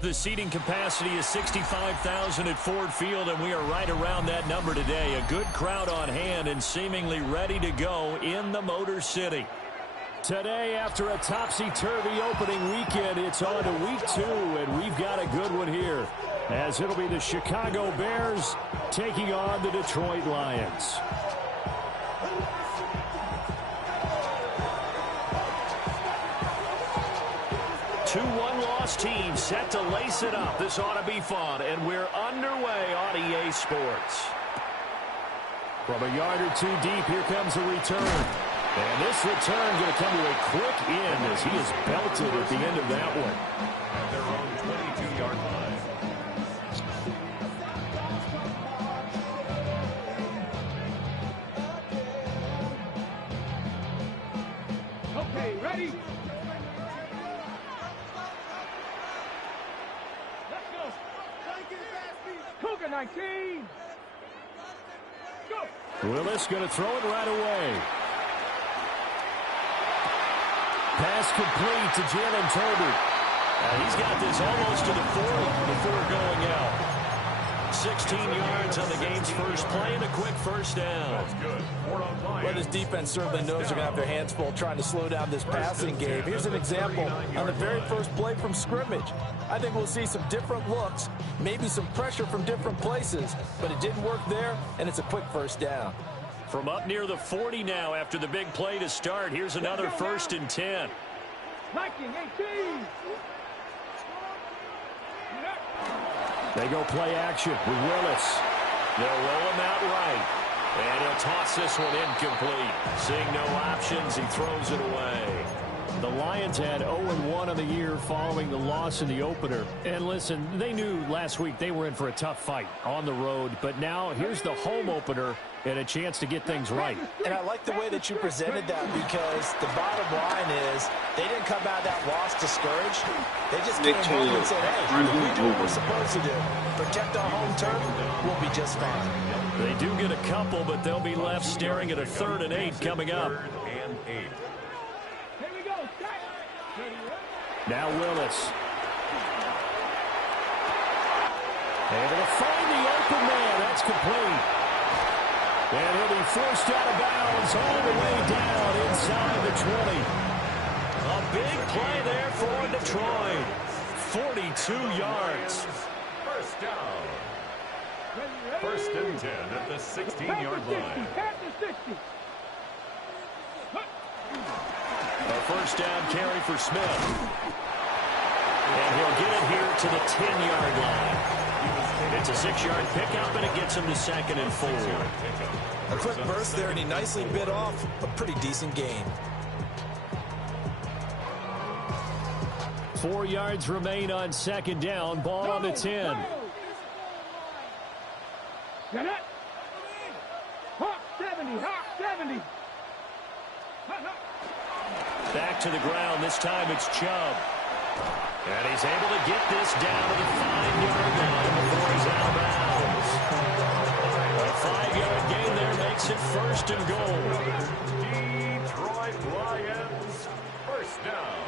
The seating capacity is 65,000 at Ford Field, and we are right around that number today. A good crowd on hand and seemingly ready to go in the Motor City. Today, after a topsy-turvy opening weekend, it's on to week 2, and we've got a good one here, as it'll be the Chicago Bears taking on the Detroit Lions. 2-1 loss team set to lace it up. This ought to be fun, and we're underway on EA Sports. From a yard or two deep, here comes a return. And this return going to come to a quick end as he is belted at the end of that one. At their own 22-yard line. Okay, ready? Cougar 19. Go. Willis going to throw it right away. Pass complete to Jalen Tolbert. He's got this almost to the 40 before going out. 16 yards on the game's first play and a quick first down. That's good. Well, this defense certainly knows they're going to have their hands full trying to slow down this passing game. Here's an example on the very first play from scrimmage. I think we'll see some different looks, maybe some pressure from different places, but it didn't work there, and it's a quick first down. From up near the 40 now after the big play to start, here's another 1st and 10. 19, 18. They go play action with Willis. They'll roll him out right. And he'll toss this one incomplete. Seeing no options, he throws it away. The Lions had 0-1 on the year following the loss in the opener. And listen, they knew last week they were in for a tough fight on the road. But now here's the home opener and a chance to get things right. And I like the way that you presented that, because the bottom line is they didn't come out of that loss discouraged. They just came home and said, hey, we do what we're supposed to do. Protect our home turf, we'll be just fine. They do get a couple, but they'll be left staring at a 3rd and 8 coming up. 3rd and 8. Now Willis. Able to find the open man. That's complete. And he'll be forced out of bounds all the way down inside the 20. A big play there for Detroit. 42 yards. First down. 1st and 10 at the 16-yard line. A first down carry for Smith. And he'll get it here to the 10-yard line. It's a 6-yard pickup, and it gets him to 2nd and 4. A quick burst there, and he nicely bit off a pretty decent gain. 4 yards remain on 2nd down. Ball on the 10. Get it? Hawk 70, Hawk 70. Back to the ground. This time it's Chubb. And he's able to get this down to the 5-yard line before he's out of bounds. A 5-yard gain there makes it 1st and goal. Detroit Lions, first down.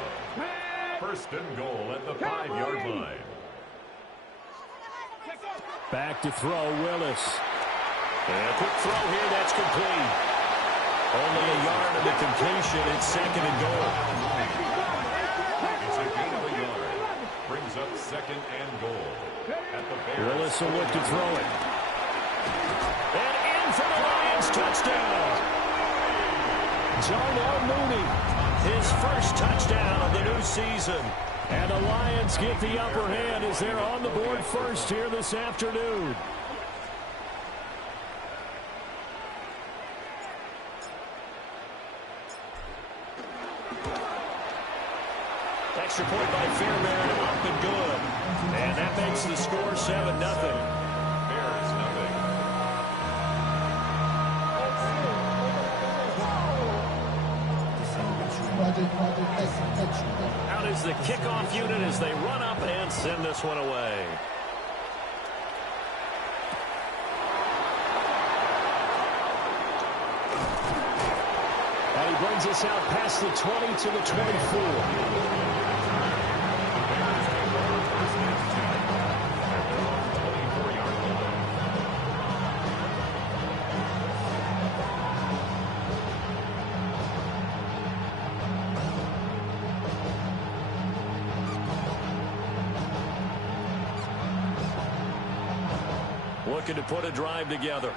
1st and goal at the 5-yard line. Back to throw, Willis. And a quick throw here, that's complete. Only a yard of the completion. It's 2nd and goal. It's a gain of a yard. Brings up 2nd and goal. At the Bears. Willis will look to throw it. And in for the Lions, touchdown. Darnell Mooney, his first touchdown of the new season. And the Lions get the upper hand as they're on the board first here this afternoon. Extra point by Fairbairn, up and good. And that makes the score 7-0. Bears nothing. Out is the kickoff unit as they run up and send this one away. And he brings us out past the 20 to the 24. looking to put a drive together.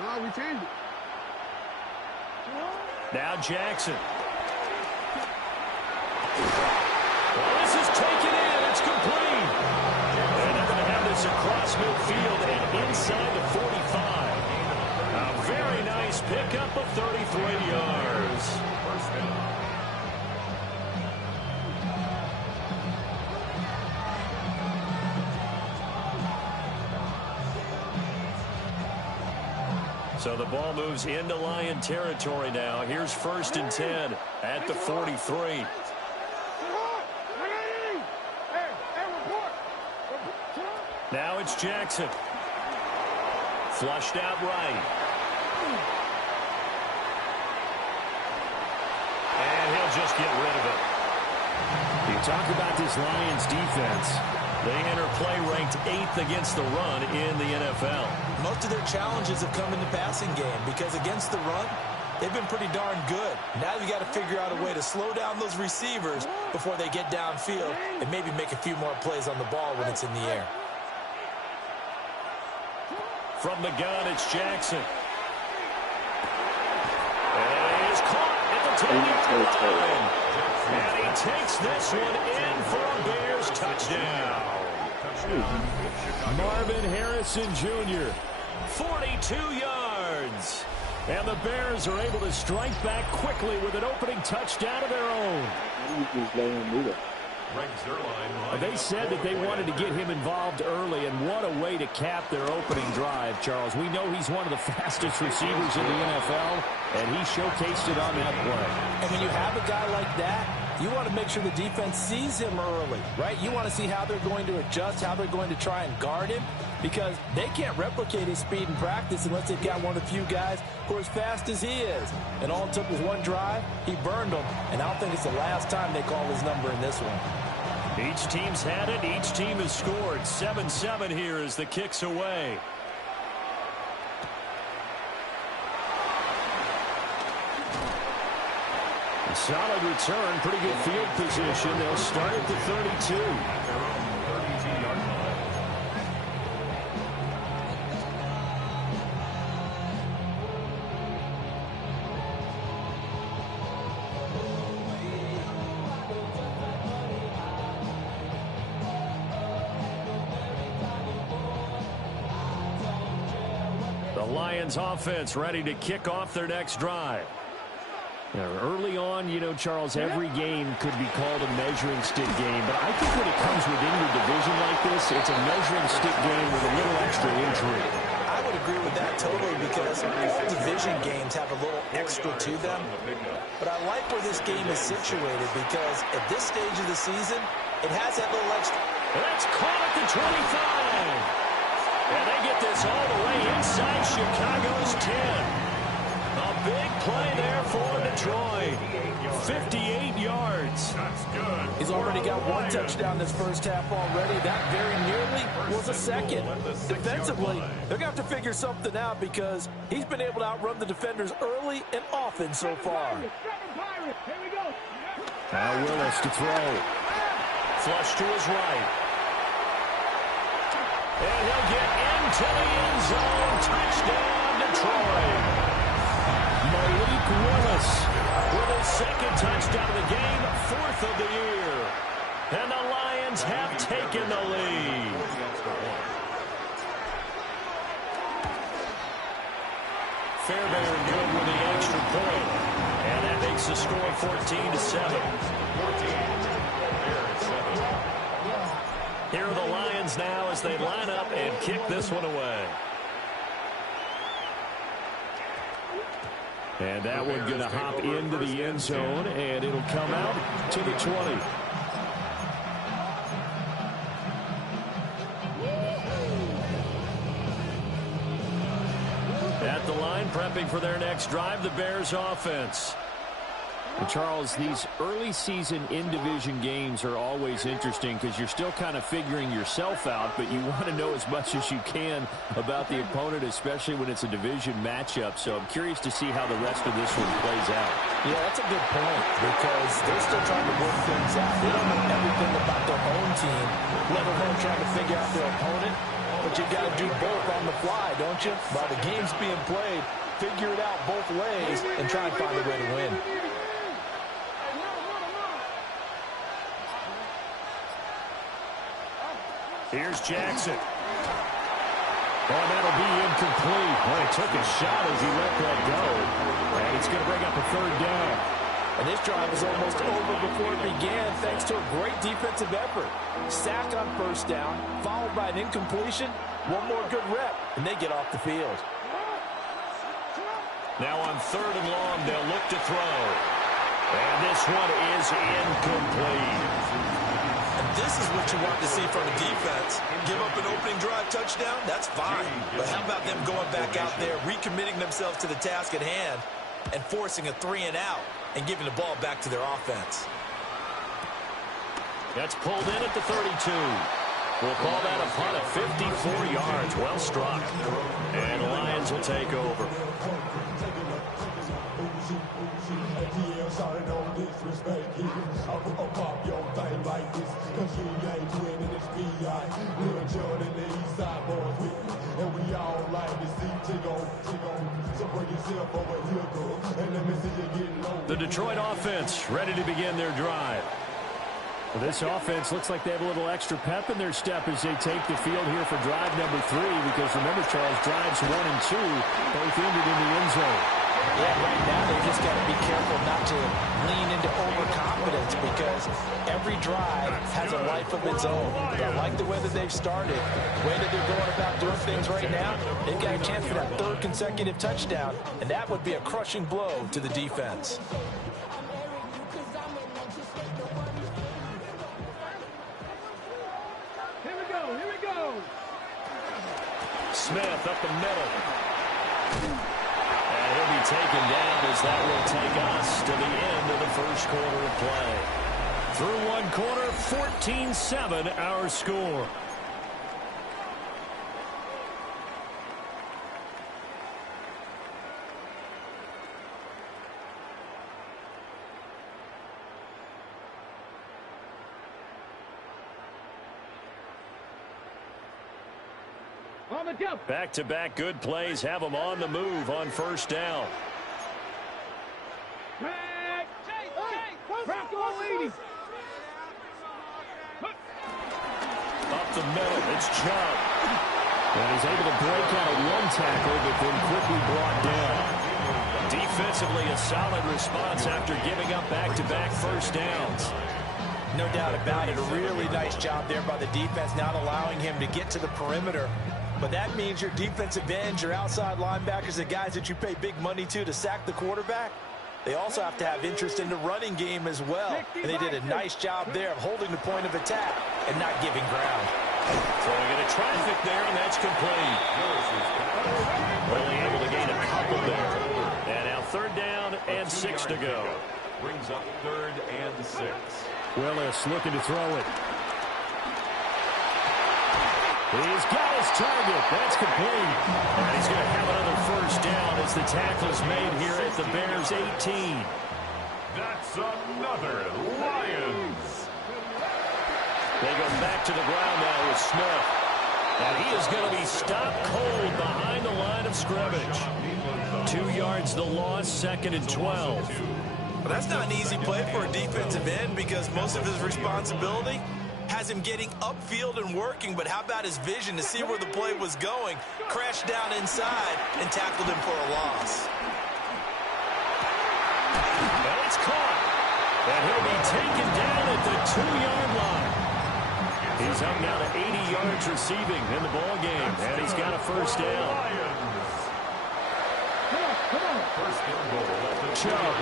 No, we changed it. Now Jackson. Well, this is taken in. It's complete. And they're going to have this across midfield and inside the 45. A very nice pickup of 33 yards. First down. So the ball moves into Lion territory now. Here's 1st and 10 at the 43. Now it's Jackson. Flushed out right. And he'll just get rid of it. You talk about this Lions defense. They enter play ranked 8th against the run in the NFL. Most of their challenges have come in the passing game because against the run, they've been pretty darn good. Now you've got to figure out a way to slow down those receivers before they get downfield and maybe make a few more plays on the ball when it's in the air. From the gun, it's Jackson. And he is caught at the 10-yard line. And he takes this one in for a Bears touchdown. Marvin Harrison Jr., 42 yards. And the Bears are able to strike back quickly with an opening touchdown of their own. They said that they wanted to get him involved early, and what a way to cap their opening drive, Charles. We know he's one of the fastest receivers in the NFL, and he showcased it on that play. And when you have a guy like that, you want to make sure the defense sees him early, right? You want to see how they're going to adjust, how they're going to try and guard him, because they can't replicate his speed in practice unless they've got one of the few guys who are as fast as he is. And all it took was one drive. He burned them, and I don't think it's the last time they call his number in this one. Each team's had it. Each team has scored. 7-7 here as the kick's away. Solid return. Pretty good field position. They'll start at the 32. The Lions offense ready to kick off their next drive. Now, early on, you know, Charles, every game could be called a measuring stick game, but I think when it comes within your division like this, it's a measuring stick game with a little extra intrigue. I would agree with that totally because division games have a little extra to them. But I like where this game is situated because at this stage of the season, it has that little extra. That's caught at the 25. And they get this all the way inside Chicago's 10. A big play there for Detroit. 58 yards. That's good. He's already got one touchdown this first half already. That very nearly was a second. Defensively, they're going to have to figure something out because he's been able to outrun the defenders early and often so far. Now Willis to throw. Flush to his right. And he'll get into the end zone. Touchdown, Detroit. Malik Willis with his second touchdown of the game, 4th of the year. And the Lions have taken the lead. Fairbairn good with the extra point. And that makes the score 14-7. Here are the Lions now as they line up and kick this one away. And that one going to hop into the end zone, and it'll come out to the 20. At the line, prepping for their next drive, the Bears offense. And Charles, these early season in-division games are always interesting because you're still kind of figuring yourself out, but you want to know as much as you can about the opponent, especially when it's a division matchup. So I'm curious to see how the rest of this one plays out. Yeah, that's a good point because they're still trying to work things out. They don't know everything about their own team, let alone trying to figure out their opponent. But you got to do both on the fly, don't you? While the game's being played, figure it out both ways and try and find a way to win. Here's Jackson. Oh, that'll be incomplete. Well, he took a shot as he let that go. And it's going to bring up a third down. And this drive is almost over before it began thanks to a great defensive effort. Sack on first down, followed by an incompletion. One more good rep, and they get off the field. Now on third and long, they'll look to throw. And this one is incomplete. And this is what you want to see from a defense. Give up an opening drive touchdown, that's fine. But how about them going back out there, recommitting themselves to the task at hand, and forcing a 3-and-out and giving the ball back to their offense? That's pulled in at the 32. We'll call that a punt of 54 yards. Well struck. And the Lions will take over. The Detroit offense ready to begin their drive. Well, this offense looks like they have a little extra pep in their step as they take the field here for drive number 3, because remember, Charles, drives 1 and 2 both ended in the end zone. Yeah, right now they just got to be careful not to lean into overconfidence because every drive has a life of its own. But I like the way that they've started, the way that they're going about doing things right now. They've got a chance for that third consecutive touchdown, and that would be a crushing blow to the defense. Here we go. Smith up the middle. And he'll be taken down as that will take us to the end of the first quarter of play. Through one quarter, 14-7 our score. On the jump. Back-to-back good plays have them on the move on first down. Back. Bronco leading. Up the middle, it's Chubb. And he's able to break out one tackle, but then quickly brought down. Defensively, a solid response after giving up back-to-back first downs. No doubt about it. A really nice job there by the defense, not allowing him to get to the perimeter. But that means your defensive ends, your outside linebackers, the guys that you pay big money to sack the quarterback, they also have to have interest in the running game as well. And they did a nice job there of holding the point of attack and not giving ground. Throwing into traffic there, and that's complete. Only able to gain a couple there. And now third down and 6 to go. Brings up 3rd and 6. Willis looking to throw it. He's got his target. That's complete. And he's going to have another first down as the tackle's made here at the Bears' 18. That's another Lions. They go back to the ground now with Smith. And he is going to be stopped cold behind the line of scrimmage. 2 yards the loss, 2nd and 12. Well, that's not an easy play for a defensive end because most of his responsibility has him getting upfield and working, but how about his vision to see where the play was going, crashed down inside, and tackled him for a loss. And it's caught. And he'll be taken down at the 2-yard line. He's up now to 80 yards receiving in the ball game, and he's got a first down. Come on. First and goal. Chubb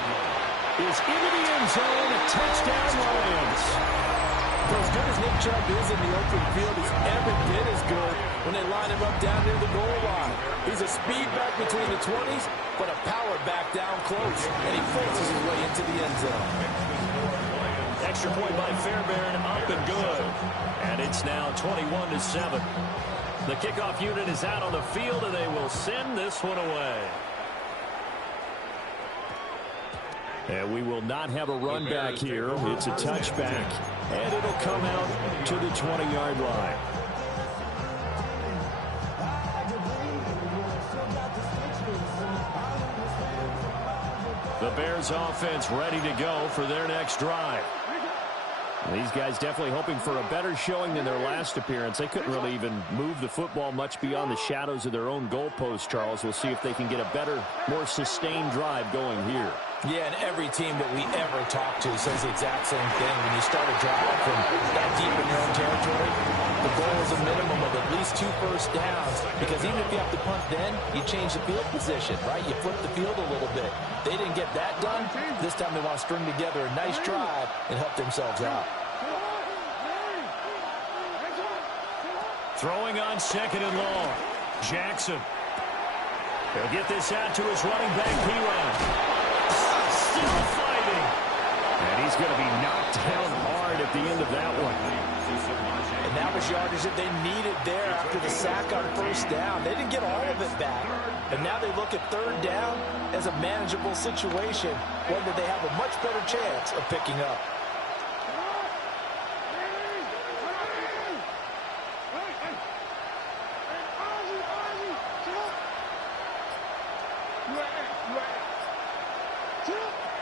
is into the end zone. A touchdown, Lions. For as good as Nick Chubb is in the open field, he's every bit as good when they line him up down near the goal line. He's a speed back between the 20s, but a power back down close, and he forces his way into the end zone. Extra point by Fairbairn, up and good. And it's now 21-7. The kickoff unit is out on the field, and they will send this one away. And we will not have a run back here. It's a touchback, and it'll come out to the 20-yard line. The Bears offense ready to go for their next drive. These guys definitely hoping for a better showing than their last appearance. They couldn't really even move the football much beyond the shadows of their own goalpost, Charles. We'll see if they can get a better, more sustained drive going here. Yeah, and every team that we ever talk to says the exact same thing. When you start a drive from that deep in your own territory, the goal is a minimum of at least 2 first downs, because even if you have to punt then, you change the field position, right? You flip the field a little bit. They didn't get that done. This time they want to string together a nice drive and help themselves out. Throwing on 2nd and long. Jackson. He'll get this out to his running back, P-Ryan. Still fighting. And he's going to be knocked down hard at the end of that one. And that was yardage that they needed there after the sack on first down. They didn't get all of it back. And now they look at 3rd down as a manageable situation, one that they have a much better chance of picking up.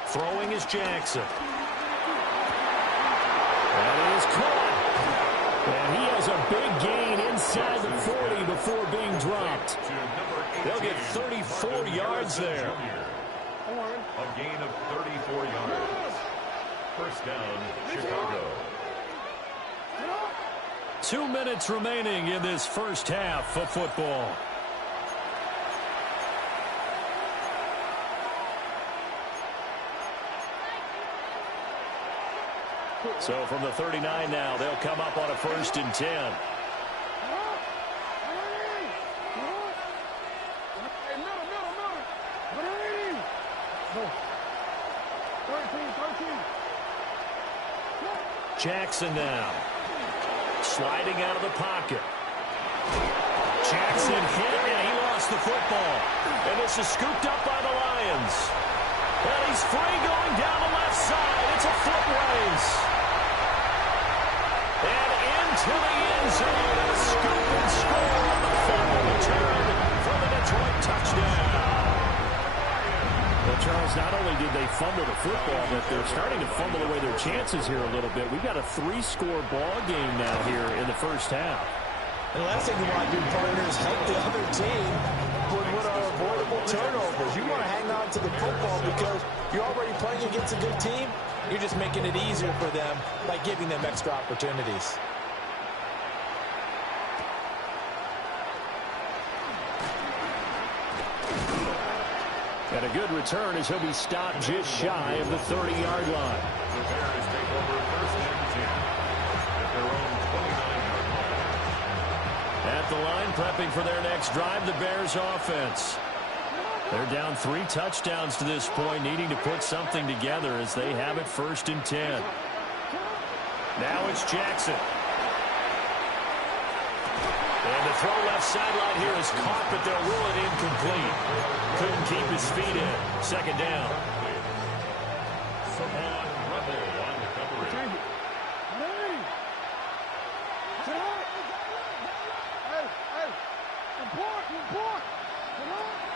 Throwing is Jackson. That is caught. And he has a big gain inside the 40 before being dropped. They'll get 34 yards there. A gain of 34 yards. First down, Chicago. 2 minutes remaining in this first half of football. So from the 39 now, they'll come up on a 1st and 10. Jackson now. Sliding out of the pocket. Jackson hit, and he lost the football. And this is scooped up by the Lions. And he's free going down the left side. It's a foot race. And into the end zone, a scoop and score on the fumble return for the Detroit touchdown. Well, Charles, not only did they fumble the football, but they're starting to fumble away their chances here a little bit. We've got a 3-score ball game now here in the first half. And the last thing you want to do, partner, is help the other team with what are avoidable turnovers. You want to hang on to the football because you're already playing against a good team. You're just making it easier for them by giving them extra opportunities. And a good return as he'll be stopped just shy of the 30-yard line. The Bears take over 1st and 10 at their own 29-yard line. At the line, prepping for their next drive, the Bears offense. They're down 3 touchdowns to this point, needing to put something together as they have it 1st and 10. Now it's Jackson. And the throw left sideline here is caught, but they'll rule it incomplete. Couldn't keep his feet in. 2nd down. Savon Rebel on the coverage.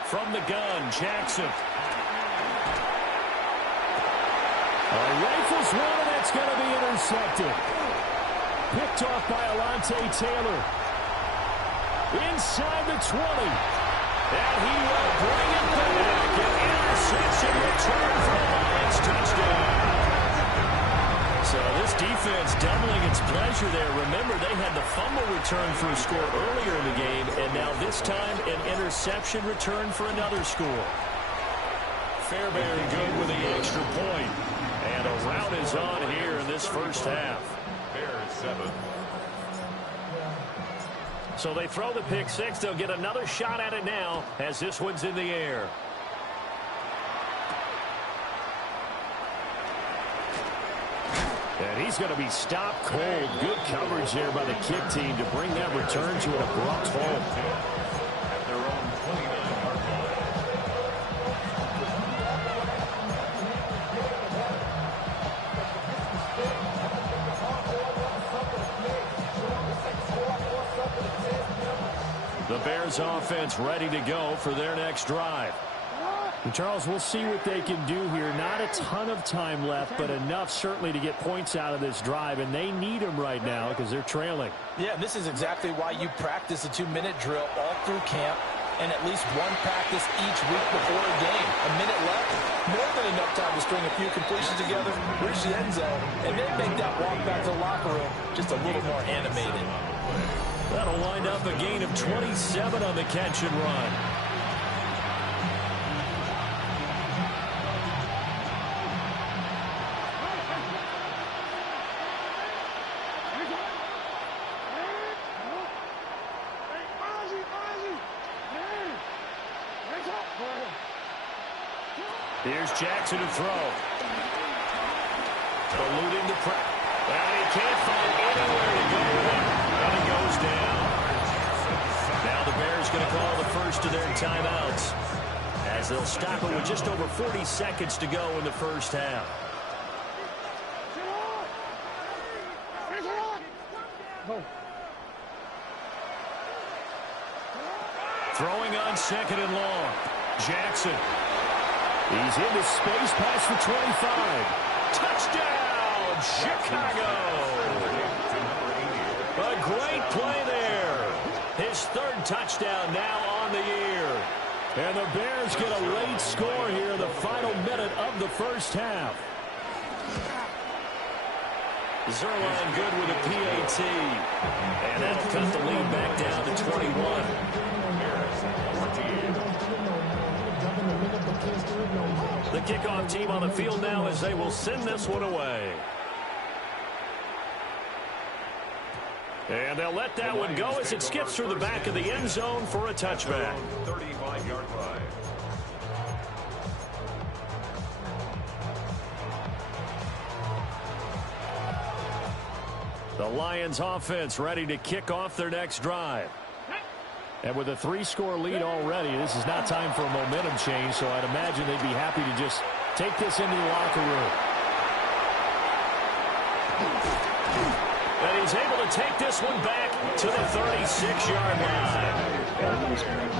From the gun, Jackson. Rifles one, and that's going to be intercepted. Picked off by Alontae Taylor. Inside the 20. And he will bring it back. An interception return for the Lions touchdown. So this defense doubling its pleasure there. Remember, they had the fumble return for a score earlier in the game, and now this time an interception return for another score. Fairbairn good with the extra point. And a rout is on here in this first half. Bears 7. So they throw the pick six. They'll get another shot at it now as this one's in the air. And he's going to be stopped cold. Good coverage there by the kick team to bring that return to an abrupt halt. At their own 29-yard line. The Bears offense ready to go for their next drive. And Charles, we'll see what they can do here. Not a ton of time left, but enough certainly to get points out of this drive, and they need them right now because they're trailing. Yeah, this is exactly why you practice a 2-minute drill all through camp and at least one practice each week before a game. A minute left, more than enough time to string a few completions together, reach the end zone, and then make that walk back to the locker room just a little more animated. That'll wind up a gain of 27 on the catch and run. Here's Jackson to throw. Eluding the press. And he can't find anywhere to go with it. And he goes down. Now the Bears going to call the first of their timeouts as they'll stop it with just over 40 seconds to go in the first half. Throwing on second and long. Jackson. He's into space, pass for 25. Touchdown, Chicago! A great play there. His third touchdown now on the year. And the Bears get a late score here in the final minute of the first half. Zerline good with a PAT. And that'll cut the lead back down to 21. The kickoff team on the field now as they will send this one away. And they'll let that one go as it skips through the back of the end zone for a touchback. 35-yard line. The Lions offense ready to kick off their next drive. And with a 3-score lead already, this is not time for a momentum change, so I'd imagine they'd be happy to just take this into the locker room. And he's able to take this one back to the 36-yard line.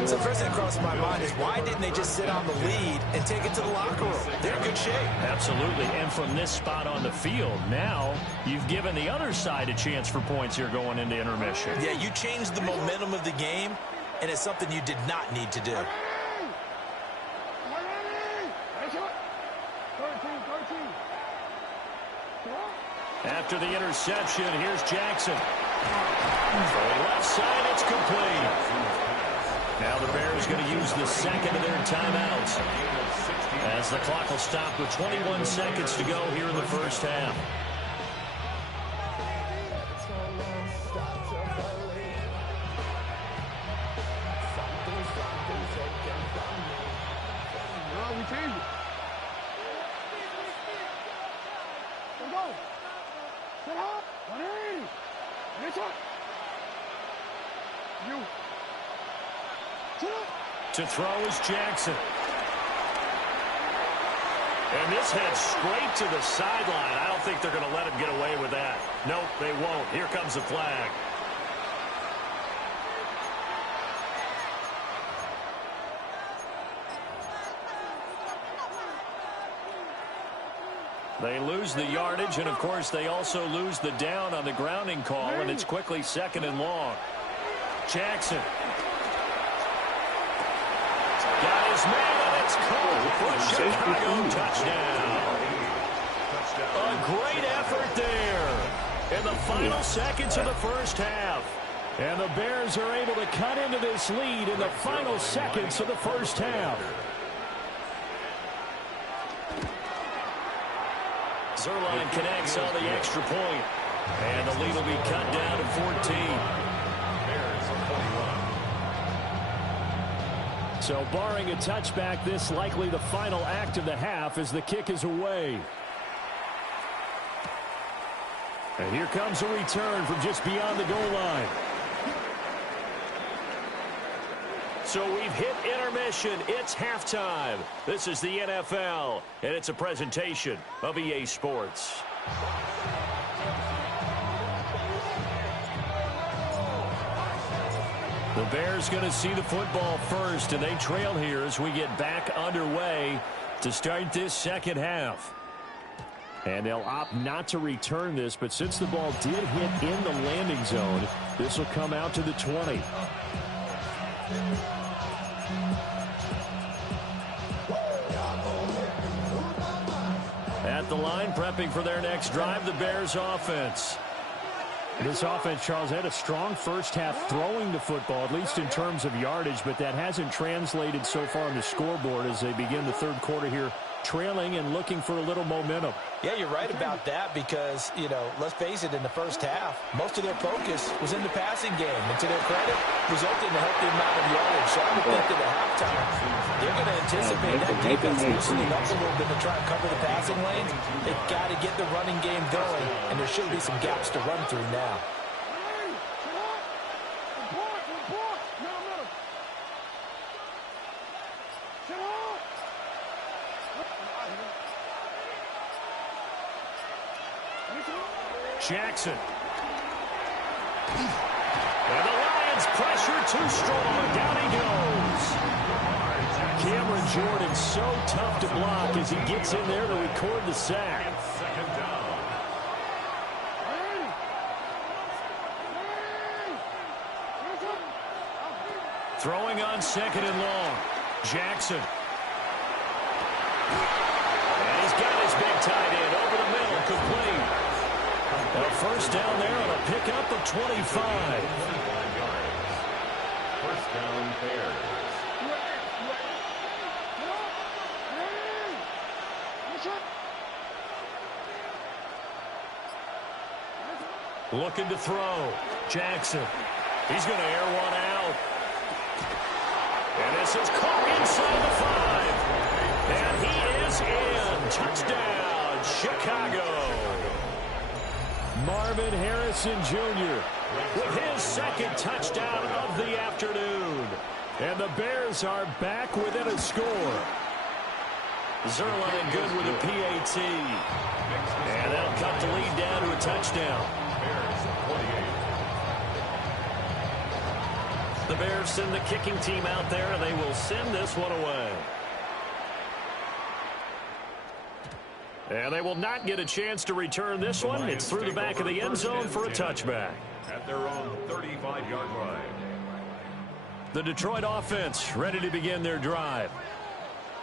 So the first thing that crosses my mind is why didn't they just sit on the lead and take it to the locker room? They're in good shape. Absolutely, and from this spot on the field, now you've given the other side a chance for points here going into intermission. Yeah, you changed the momentum of the game, and it's something you did not need to do. After the interception, here's Jackson. Throwing left side, it's complete. Now the Bears going to use the second of their timeouts as the clock will stop with 21 seconds to go here in the first half. We change it. Let's go. Set up. 180. It's up. You. Set up. To throw is Jackson. And this heads straight to the sideline. I don't think they're going to let him get away with that. Nope, they won't. Here comes the flag. They lose the yardage, and, of course, they also lose the down on the grounding call, and it's quickly second and long. Jackson. Got his man, and it's called for a Chicago touchdown. A great effort there in the final seconds of the first half. And the Bears are able to cut into this lead in the final seconds of the first half. Zerline connects on the extra point. And the lead will be cut down to 14. Bears 21. So barring a touchback, this likely the final act of the half as the kick is away. And here comes a return from just beyond the goal line. So we've hit intermission. It's halftime. This is the NFL, and it's a presentation of EA Sports. The Bears going to see the football first, and they trail here as we get back underway to start this second half. And they'll opt not to return this, but since the ball did hit in the landing zone, this will come out to the 20. At the line, prepping for their next drive, the Bears offense. This offense, Charles, had a strong first half throwing the football, at least in terms of yardage, but that hasn't translated so far on the scoreboard as they begin the third quarter here, trailing and looking for a little momentum. Yeah, you're right about that because, you know, let's face it, in the first half, most of their focus was in the passing game. And to their credit, resulted in a healthy amount of yardage. So I would think that at halftime, they're going to anticipate that defense loosening up a little bit to try and cover the passing lanes. They've got to get the running game going, and there should be some gaps to run through now. Jackson. And the Lions pressure too strong. Down he goes. Cameron Jordan so tough to block as he gets in there to record the sack. Second down. Throwing on second and long. Jackson. And he's got his big tight end over the middle, complete. A first down there on a pickup of 25. 25 yards. First down, Bears. Looking to throw. Jackson. He's going to air one out. And this is caught inside the 5. And he is in. Touchdown, Chicago. Marvin Harrison Jr. with his second touchdown of the afternoon. And the Bears are back within a score. Zerline good with a PAT. And that'll cut the lead down to a touchdown. Bears 28. The Bears send the kicking team out there, and they will send this one away. And they will not get a chance to return this one. It's through the back of the end zone for a touchback. At their own 35-yard line. The Detroit offense ready to begin their drive.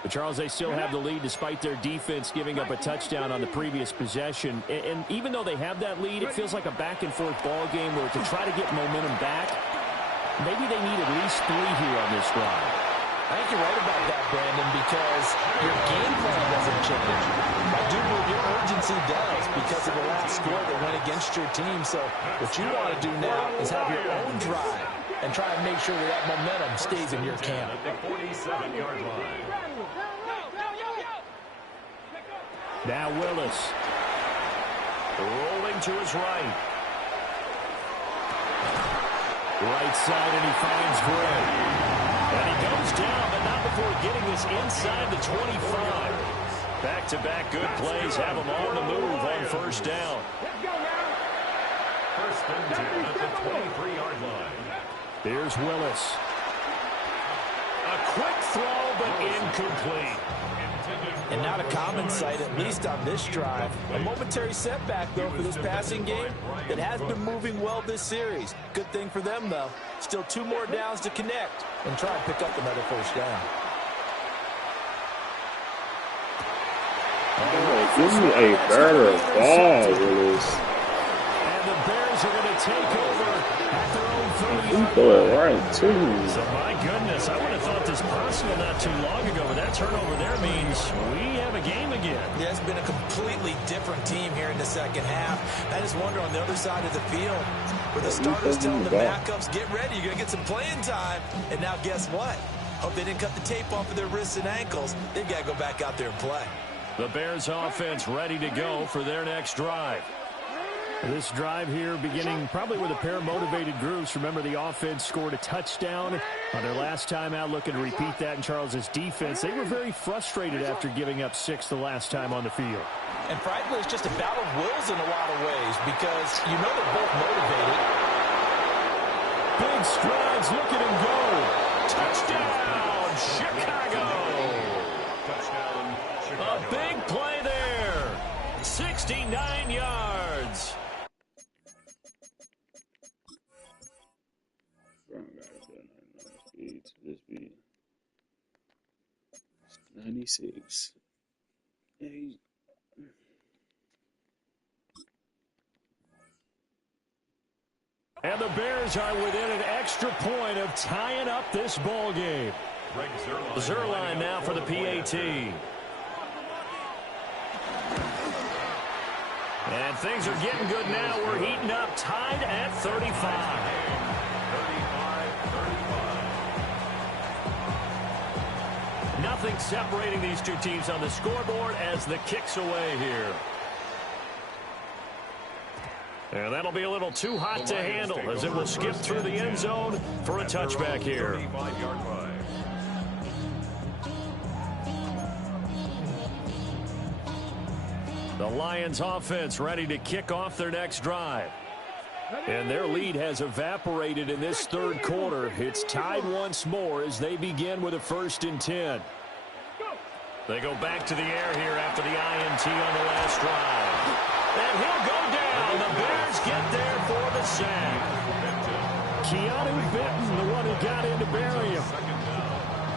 But, Charles, they still have the lead despite their defense giving up a touchdown on the previous possession. And even though they have that lead, it feels like a back-and-forth ball game where to try to get momentum back, maybe they need at least 3 here on this drive. I think you're right about that, Brandon, because your game plan doesn't change. I do believe your urgency does because of the last score that went against your team. So what you want to do now is have your own drive and try and make sure that momentum stays in your camp. At the 47-yard line. Now Willis. Rolling to his right. Right side, and he finds Gray. And he goes down, but not before getting this inside the 25. Back-to-back good plays have him on the move on first down. First and 10 at the 23-yard line. Here's Willis. A quick throw, but incomplete. And not a common sight, at least on this drive. A momentary setback, though, for this passing game that has been moving well this series. Good thing for them, though. Still 2 more downs to connect and try and pick up another first down. Give me a better ball, Willis. And the Bears are going to take over at their own 30-yard He threw it right, too. So, my goodness, I would have thought the is possible not too long ago, but that turnover there means we have a game again. Yeah, it's been a completely different team here in the second half. I just wonder on the other side of the field, where the starters telling the backups, get ready, you're going to get some playing time. And now guess what? Hope they didn't cut the tape off of their wrists and ankles. They've got to go back out there and play. The Bears offense ready to go for their next drive. This drive here beginning probably with a pair of motivated groups. Remember, the offense scored a touchdown on their last time out. Looking to repeat that in Charles's defense. They were very frustrated after giving up 6 the last time on the field. And frankly, it's just a battle of wills in a lot of ways because you know they're both motivated. Big strides. Look at him go. Touchdown, Chicago. A big play there. 69 yards. This be 96. Hey. And the Bears are within an extra point of tying up this ball game. Zerline now for the PAT. And things are getting good now. We're heating up, tied at 35. Nothing separating these two teams on the scoreboard as the kick's away here. And that'll be a little too hot to handle as it will skip through the end zone for a touchback here. The Lions offense ready to kick off their next drive. And their lead has evaporated in this third quarter. It's tied once more as they begin with a 1st and 10. They go back to the air here after the INT on the last drive. And he'll go down. The Bears get there for the sack. Keanu Benton, the one who got in to bury him.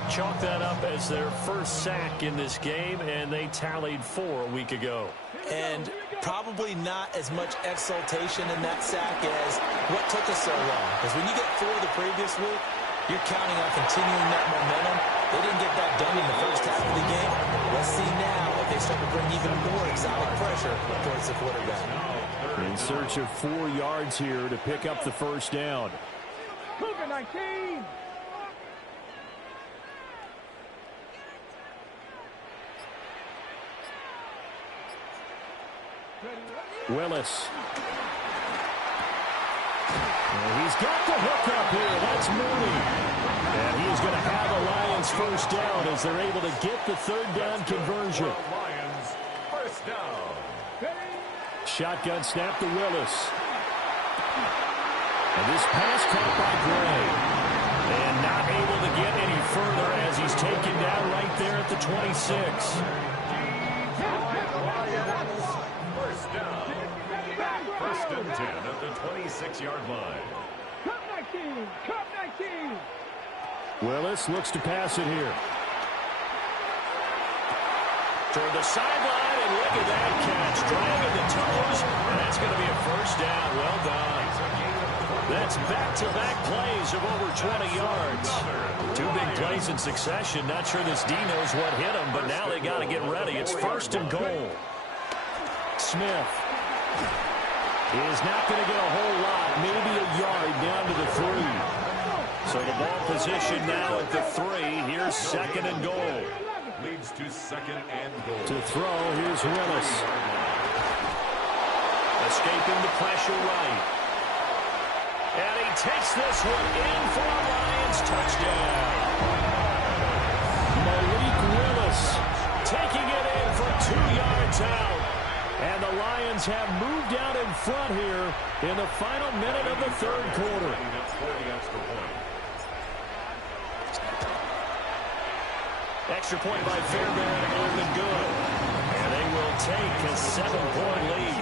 Chalk that up as their first sack in this game, and they tallied 4 a week ago. And probably not as much exultation in that sack as what took us so long. Because when you get 4 the previous week, you're counting on continuing that momentum. They didn't get that done in the first half of the game. Let's see now if they start to bring even more exotic pressure towards the quarterback. In search of 4 yards here to pick up the first down. Cougar 19. Willis. And he's got the hook up here. That's Mooney. And he's going to have a Lions first down as they're able to get the 3rd down conversion. Lions first down. Shotgun snap to Willis. And this pass caught by Gray. And not able to get any further as he's taken down right there at the 26. First down. 1st and 10 at the 26-yard line. Cup 19. Cup 19. Willis looks to pass it here. Toward the sideline, and look at that catch. Dragging the toes, and that's going to be a first down. Well done. That's back-to-back plays of over 20 yards. 2 big plays in succession. Not sure this D knows what hit him, but now they got to get ready. It's 1st and goal. Smith is not going to get a whole lot, maybe a yard down to the 3. So the ball position now at the 3. Here's 2nd and goal. Leads to 2nd and goal. To throw, here's Willis. Escaping the pressure right. And he takes this one in for a Lions touchdown. Malik Willis Taking it in for 2 yards out. And the Lions have moved out in front here in the final minute of the 3rd quarter. Extra point by Fairbairn will be good. And they will take a 7-point lead.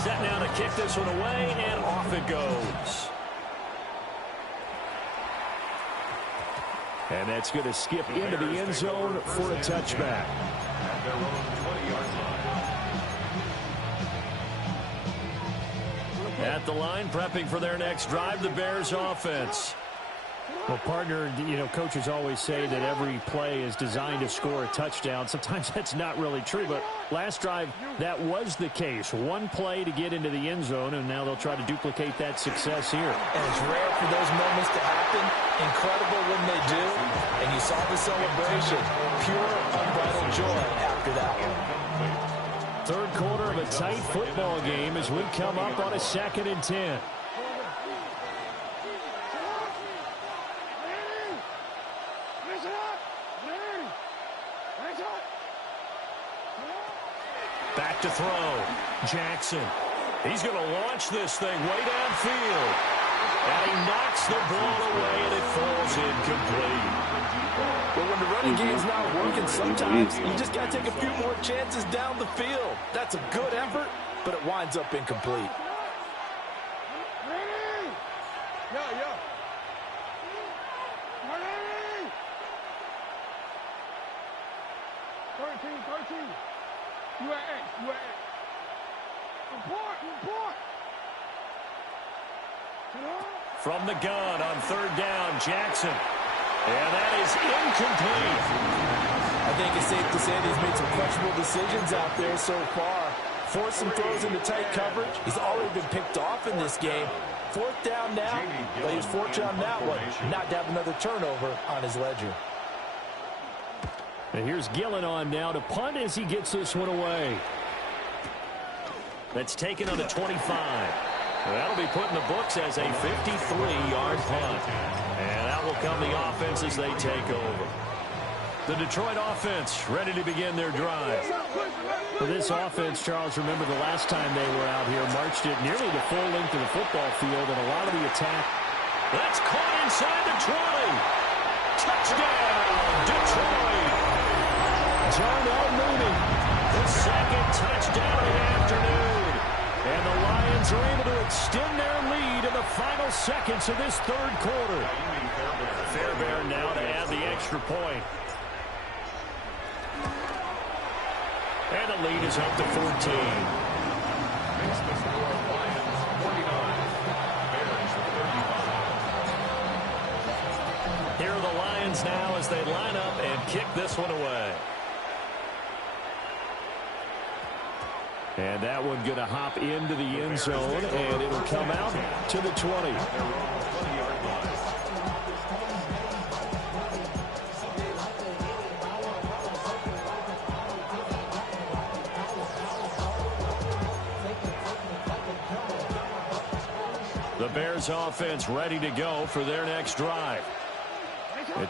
Set now to kick this one away, and off it goes. And that's going to skip into the end zone for a touchback. At their own 20-yard line. At the line, prepping for their next drive, the Bears offense. Well, partner, coaches always say that every play is designed to score a touchdown. Sometimes that's not really true, but last drive, that was the case. One play to get into the end zone, and now they'll try to duplicate that success here. And it's rare for those moments to happen. Incredible when they do. And you saw the celebration. Pure, unbridled joy after that one. Third quarter of a tight football game as we come up on a 2nd and 10. Back to throw. Jackson. He's going to launch this thing way downfield. And he knocks the ball away, and it falls incomplete. But when the running game's not working, sometimes you just got to take a few more chances down the field. That's a good effort, but it winds up incomplete. Yo. 13. You at X. Report. From the gun on 3rd down, Jackson. And that is incomplete. I think it's safe to say that he's made some questionable decisions out there so far. Forced some throws into tight coverage. He's already been picked off in this game. 4th down now, but he's fortunate on that one, not to have another turnover on his ledger. And here's Gillen on now to punt as he gets this one away. That's taken on the 25. That'll be put in the books as a 53-yard punt. And that will come the offense as they take over. The Detroit offense ready to begin their drive. For this offense, Charles, remember the last time they were out here, marched it nearly the full length of the football field, and a lot of the attack. That's caught inside the 20. Touchdown, Detroit. Darnell Mooney. The 2nd touchdown of the afternoon. And the Lions are able to extend their lead in the final seconds of this 3rd quarter. Fairbairn now to add the extra point. And the lead is up to 14. Makes the score Lions 49, Bears 35. Here are the Lions now as they line up and kick this one away. And that one going to hop into the end zone, and it'll come out to the 20. The Bears offense ready to go for their next drive.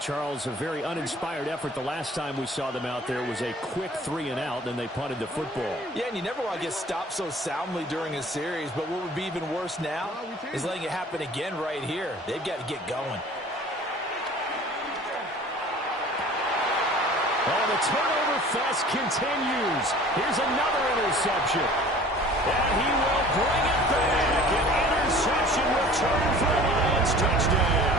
Charles, a very uninspired effort the last time we saw them out there was a quick 3-and-out, then they punted the football. Yeah, and you never want to get stopped so soundly during a series, but what would be even worse now is letting it happen again right here. They've got to get going. Oh, the turnover fest continues. Here's another interception. And he will bring it back. An interception return for the Lions touchdown.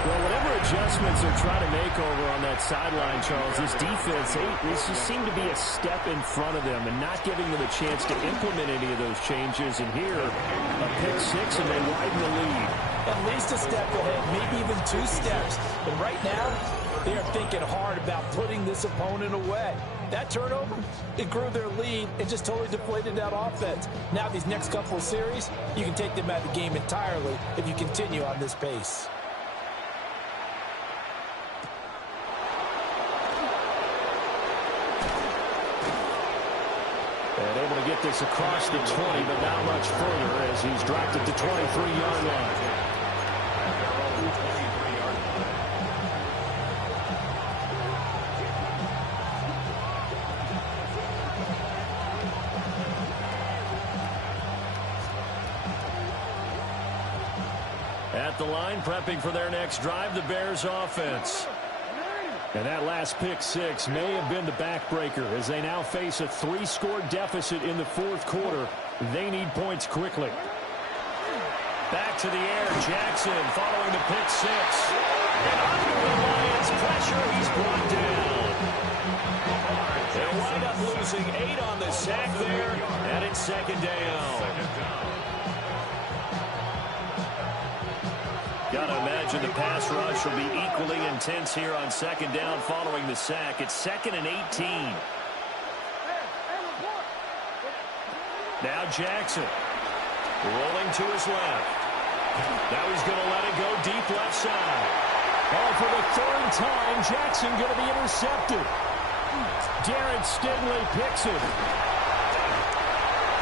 Well, whatever adjustments they're trying to make over on that sideline, Charles, this defense, they just seem to be a step in front of them and not giving them a chance to implement any of those changes. And here, a pick-6, and they widen the lead. At least a step ahead, maybe even 2 steps. But right now, they are thinking hard about putting this opponent away. That turnover, it grew their lead and just totally deflated that offense. Now these next couple of series, you can take them out of the game entirely if you continue on this pace. And able to get this across the 20, but not much further as he's dropped at the 23-yard line. At the line, prepping for their next drive, the Bears offense. And that last pick-6 may have been the backbreaker as they now face a 3-score deficit in the 4th quarter. They need points quickly. Back to the air, Jackson following the pick-6. And under the Lions' pressure, he's brought down. They'll wind up losing 8 on the sack there, and it's second down. Got to imagine the pass rush will be equally intense here on second down following the sack. It's 2nd and 18. Now Jackson rolling to his left. Now he's going to let it go deep left side. Oh, for the 3rd time, Jackson going to be intercepted. Derek Stingley picks it.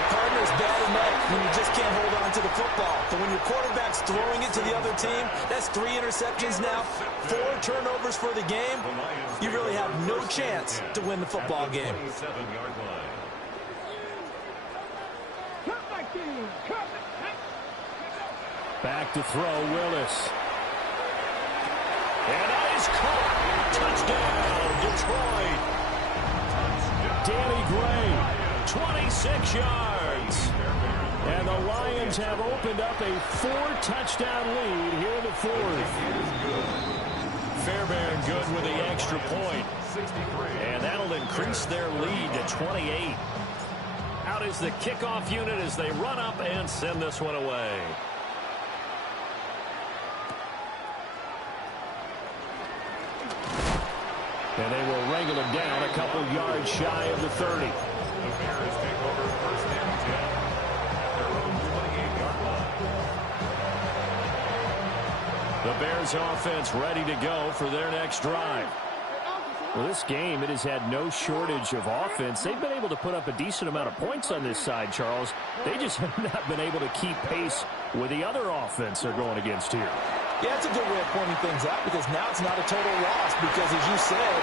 Partner's bad enough when you just can't hold on to the football. But when your quarterback's throwing it to the other team, that's 3 interceptions now, 4 turnovers for the game. You really have no chance to win the football game. Back to throw, Willis. And that is caught. Touchdown, Detroit. Danny Gray, 26 yards. And the Lions have opened up a 4-touchdown lead here in the 4th. Fairbairn good with the extra point. And that'll increase their lead to 28. Out is the kickoff unit as they run up and send this one away. And they will wrangle him down a couple yards shy of the 30. The Bears take over 1st and 10 at their own 28-yard line. The Bears offense ready to go for their next drive. Well, this game, it has had no shortage of offense. They've been able to put up a decent amount of points on this side, Charles. They just have not been able to keep pace with the other offense they're going against here. Yeah, it's a good way of pointing things out because now it's not a total loss because, as you said,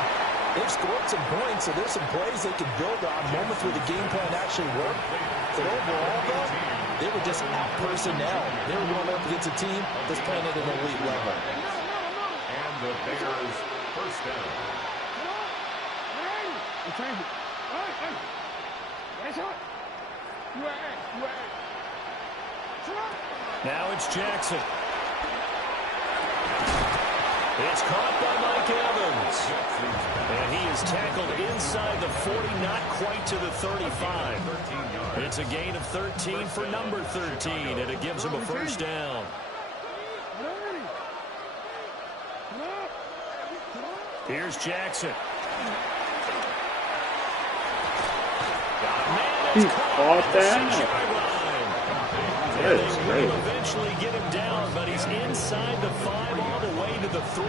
they've scored some points, so there's some plays they can build on, moments where the game plan actually worked. But overall, though, they were just out personnel. They were going up against a team that's playing at an elite level. And the Bears 1st down. Now it's Jackson. It's caught by Mike Evans. And he is tackled inside the 40, not quite to the 35. It's a gain of 13 for number 13, and it gives him a 1st down. Here's Jackson. He caught that. That is great. Eventually get him down, but he's inside the 5 all the way to the 3.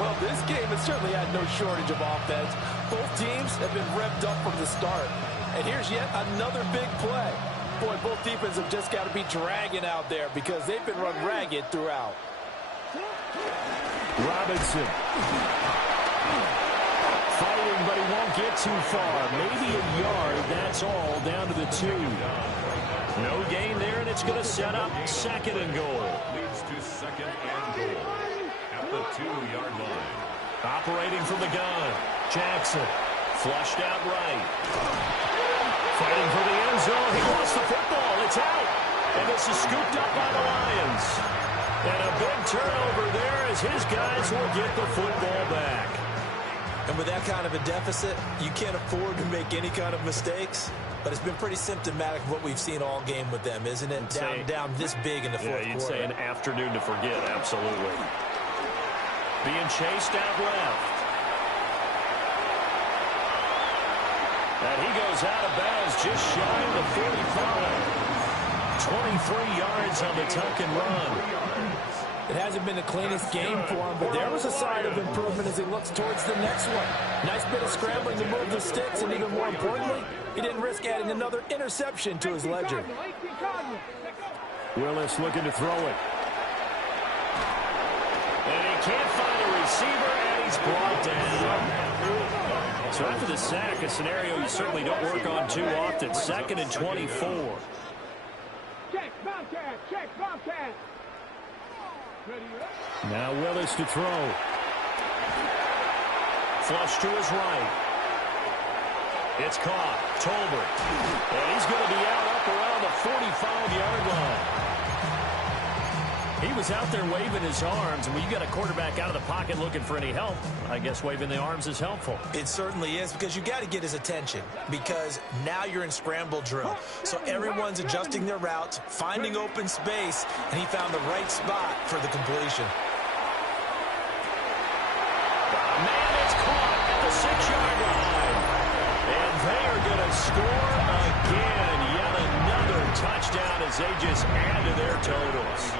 Well, this game has certainly had no shortage of offense. Both teams have been revved up from the start. And here's yet another big play. Boy, both defenses have just got to be dragging out there because they've been run ragged throughout. Robinson. Fighting, but he won't get too far. Maybe a yard, that's all, down to the 2. No gain there, and it's going to set up 2nd and goal. Leads to 2nd and goal at the 2-yard line. Operating from the gun. Jackson. Flushed out right. Fighting for the end zone. He wants the football. It's out. And this is scooped up by the Lions. And a big turnover there as his guys will get the football back. And with that kind of a deficit, you can't afford to make any kind of mistakes. But it's been pretty symptomatic of what we've seen all game with them, isn't it? Down this big in the 4th quarter. Yeah, you'd say an afternoon to forget, absolutely. Being chased out left. And he goes out of bounds just shy of the 45. 23 yards on the tuck and run. It hasn't been the cleanest game for him, but there was a sign of improvement as he looks towards the next one. Nice bit of scrambling to move the sticks, and even more importantly, he didn't risk adding another interception to his ledger. Willis looking to throw it. And he can't find a receiver, and he's brought down. So after the sack, a scenario you certainly don't work on too often. 2nd and 24. Check, Bobcat, check, Bobcat. Now Willis to throw. Flush to his right. It's caught. Tolbert. And he's going to be out up around the 45-yard line. He was out there waving his arms, and when you got a quarterback out of the pocket looking for any help, I guess waving the arms is helpful. It certainly is, because you got to get his attention, because now you're in scramble drill. So everyone's adjusting their routes, finding open space, and he found the right spot for the completion. Man, it's caught at the 6-yard line. And they are going to score again. Yet another touchdown as they just add to their totals.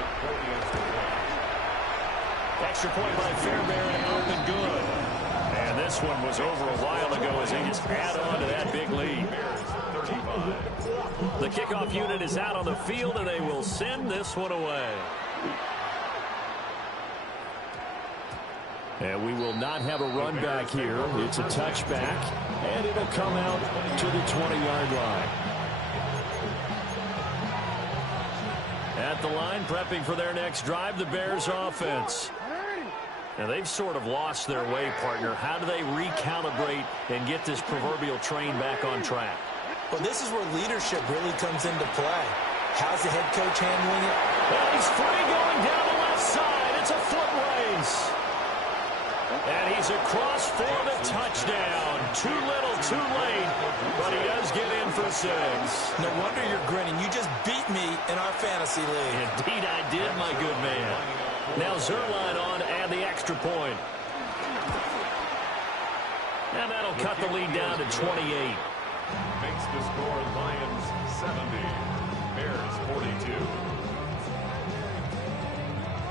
Extra point by Fairbairn, up and good. And this one was over a while ago as they just add on to that big lead. The kickoff unit is out on the field, and they will send this one away. And we will not have a run back here. It's a touchback, and it'll come out to the 20-yard line. At the line, prepping for their next drive, the Bears offense. Now, they've sort of lost their way, partner. How do they recalibrate and get this proverbial train back on track? Well, this is where leadership really comes into play. How's the head coach handling it? Well, he's free going down the left side. It's a foot race. And he's across for the touchdown. Too little, too late, but he does get in for 6. No wonder you're grinning. You just beat me in our fantasy league. Indeed I did, my good man. Now Zerline on and the extra point. And that'll cut the lead down to 28. Makes the score Lions 70, Bears 42.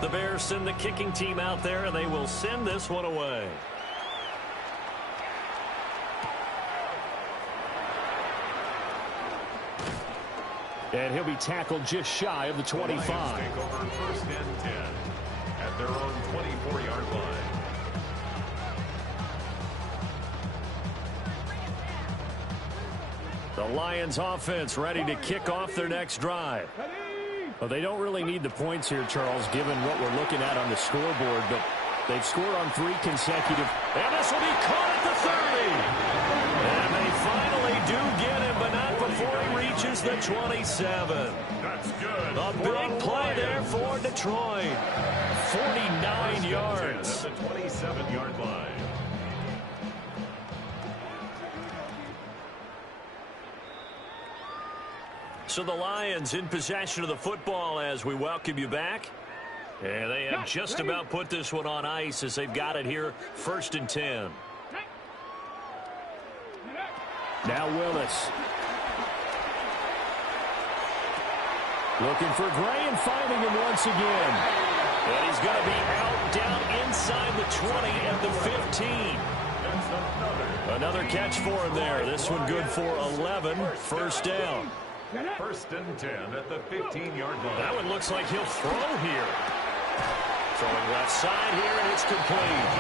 The Bears send the kicking team out there, and they will send this one away. And he'll be tackled just shy of the 25. The Lions take over 1st and 10 at their own 24-yard line. The Lions offense ready to kick off their next drive. Well, they don't really need the points here, Charles, given what we're looking at on the scoreboard, but they've scored on 3 consecutive. And this will be caught at the 30. And they finally do get him, but not before he reaches the 27. That's good. A big play there for Detroit. 49 yards. At the 27-yard line. So the Lions in possession of the football as we welcome you back. And they have just about put this one on ice as they've got it here, 1st and 10. Now Willis. Looking for Gray and finding him once again. And he's going to be out down inside the 20 at the 15. Another catch for him there. This one good for 11. 1st down. 1st and 10 at the 15-yard line. That one looks like he'll throw here. Throwing left side here, and it's complete.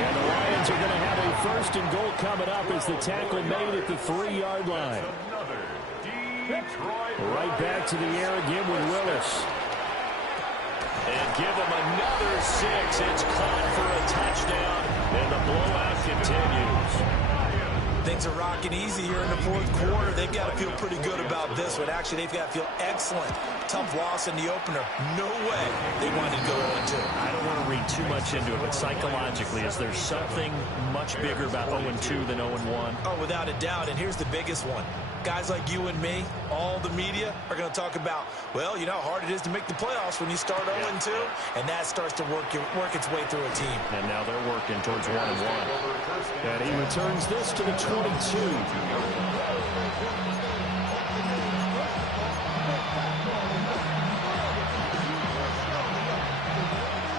And the Lions are going to have a 1st and goal coming up as the tackle made at the 3-yard line. Right back to the air again with Willis. And give him another 6. It's caught for a touchdown, and the blowout continues. Things are rocking easy here in the 4th quarter. They've got to feel pretty good about this one. Actually, they've got to feel excellent. Tough loss in the opener. No way they wanted to go 0-2. I don't want to read too much into it, but psychologically, is there something much bigger about 0-2 than 0-1? Oh, without a doubt. And here's the biggest one. Guys like you and me, all the media, are going to talk about, well, you know how hard it is to make the playoffs when you start 0-2, and that starts to work its way through a team. And now they're working towards 1-1. And he returns this to the 22.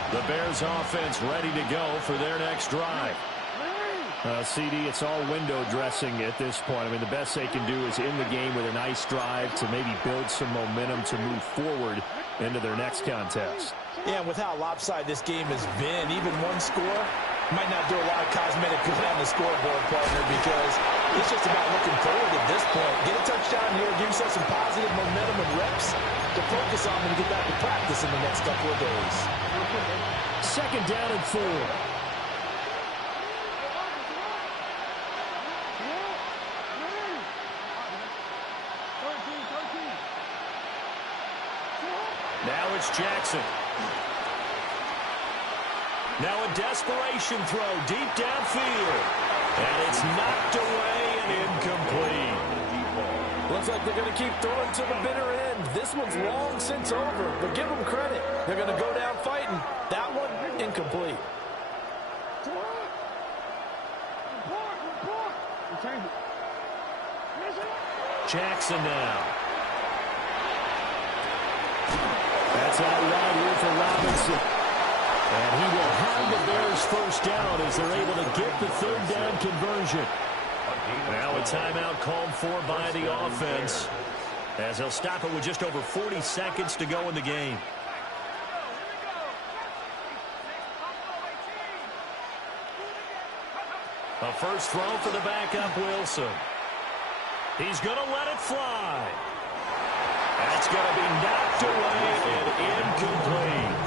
The Bears offense ready to go for their next drive. CD, it's all window dressing at this point. I mean, the best they can do is in the game with a nice drive to maybe build some momentum to move forward into their next contest. Yeah, and with how lopsided this game has been, even one score might not do a lot of cosmetic good on the scoreboard, partner, because it's just about looking forward at this point. Get a touchdown here, give yourself some positive momentum and reps to focus on and get back to practice in the next couple of days. 2nd down and 4. Now it's Jackson. Now a desperation throw deep downfield. And it's knocked away and incomplete. Looks like they're going to keep throwing to the bitter end. This one's long since over, but give them credit. They're going to go down fighting. That one, incomplete. Jackson now. That's out wide here for Robinson. And he will have the Bears first down as they're able to get the third down conversion. Now a timeout called for by the offense as they'll stop it with just over 40 seconds to go in the game. A first throw for the backup, Wilson. He's going to let it fly. That's going to be knocked away and incomplete.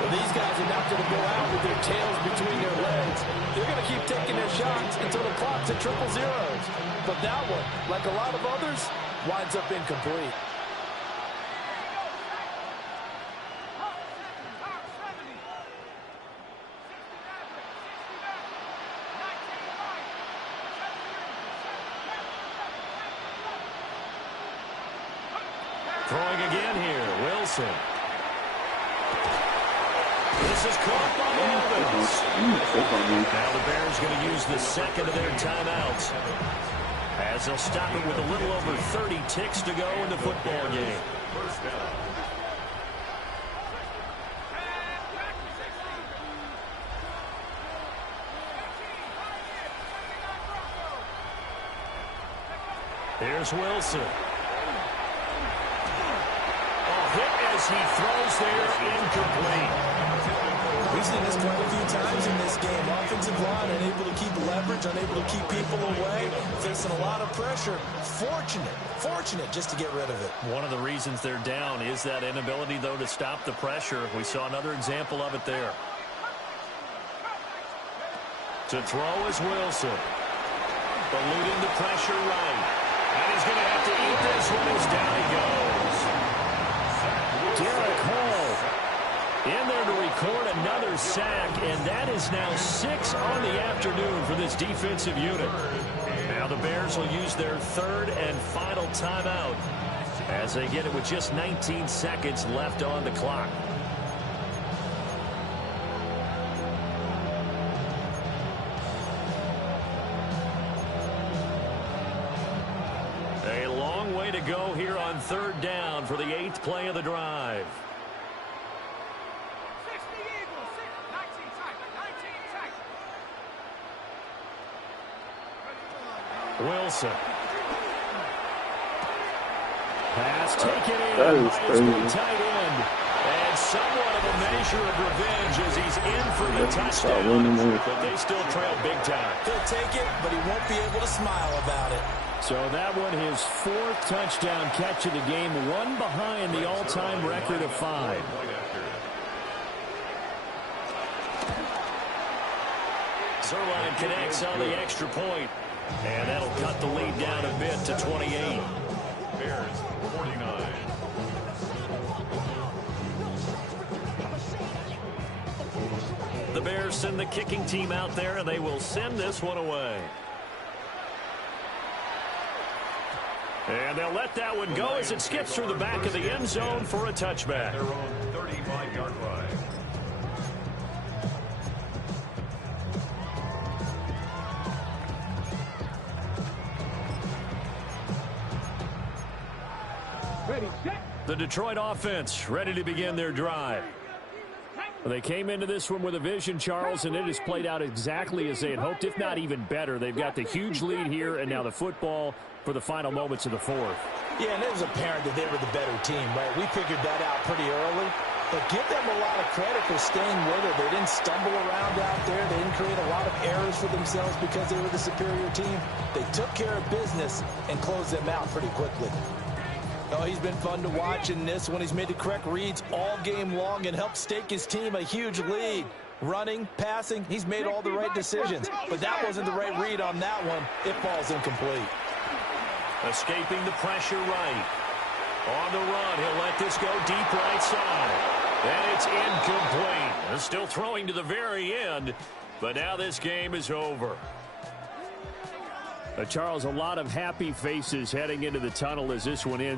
Well, these guys are not going to go out with their tails between their legs. They're going to keep taking their shots until the clock's at triple zeros. But that one, like a lot of others, winds up incomplete. Throwing again here, Wilson. This is caught by Evans. Now the Bears going to use the second of their timeouts as they'll stop it with a little over 30 ticks to go in the football game. First down. Here's Wilson. Hit as he throws there, incomplete. We've seen this quite a few times in this game. Offensive line unable to keep leverage, unable to keep people away, facing a lot of pressure. Fortunate just to get rid of it. One of the reasons they're down is that inability, though, to stop the pressure. We saw another example of it there. To throw is Wilson. Eluding the pressure right. And he's going to have to eat this one as down he goes. Derek Hall in there to record another sack, and that is now 6 on the afternoon for this defensive unit. Now the Bears will use their third and final timeout as they get it with just 19 seconds left on the clock. A long way to go here on third down for the 8th play of the drive. Wilson. Pass taken in by his good tight end. And somewhat of a measure of revenge as he's in for the touchdown. But they still trail big time. He'll take it, but he won't be able to smile about it. So that one, his 4th touchdown catch of the game, one behind the all-time record of 5. Zerline connects on the extra point. And that'll cut the lead down a bit to 28. Bears 49. The Bears send the kicking team out there, and they will send this one away. And they'll let that one go as it skips through the back of the end zone for a touchback. Their own 35-yard line. Ready, set. The Detroit offense ready to begin their drive. They came into this one with a vision, Charles, and it has played out exactly as they had hoped, if not even better. They've got the huge lead here, and now the football for the final moments of the 4th. Yeah, and it was apparent that they were the better team, right? We figured that out pretty early. But give them a lot of credit for staying with it. They didn't stumble around out there. They didn't create a lot of errors for themselves because they were the superior team. They took care of business and closed them out pretty quickly. Oh, he's been fun to watch in this one. He's made the correct reads all game long and helped stake his team a huge lead. Running, passing, he's made all the right decisions. But that wasn't the right read on that one. It falls incomplete. Escaping the pressure right. On the run, he'll let this go deep right side. And it's incomplete. They're still throwing to the very end, but now this game is over. Charles, a lot of happy faces heading into the tunnel as this one ends.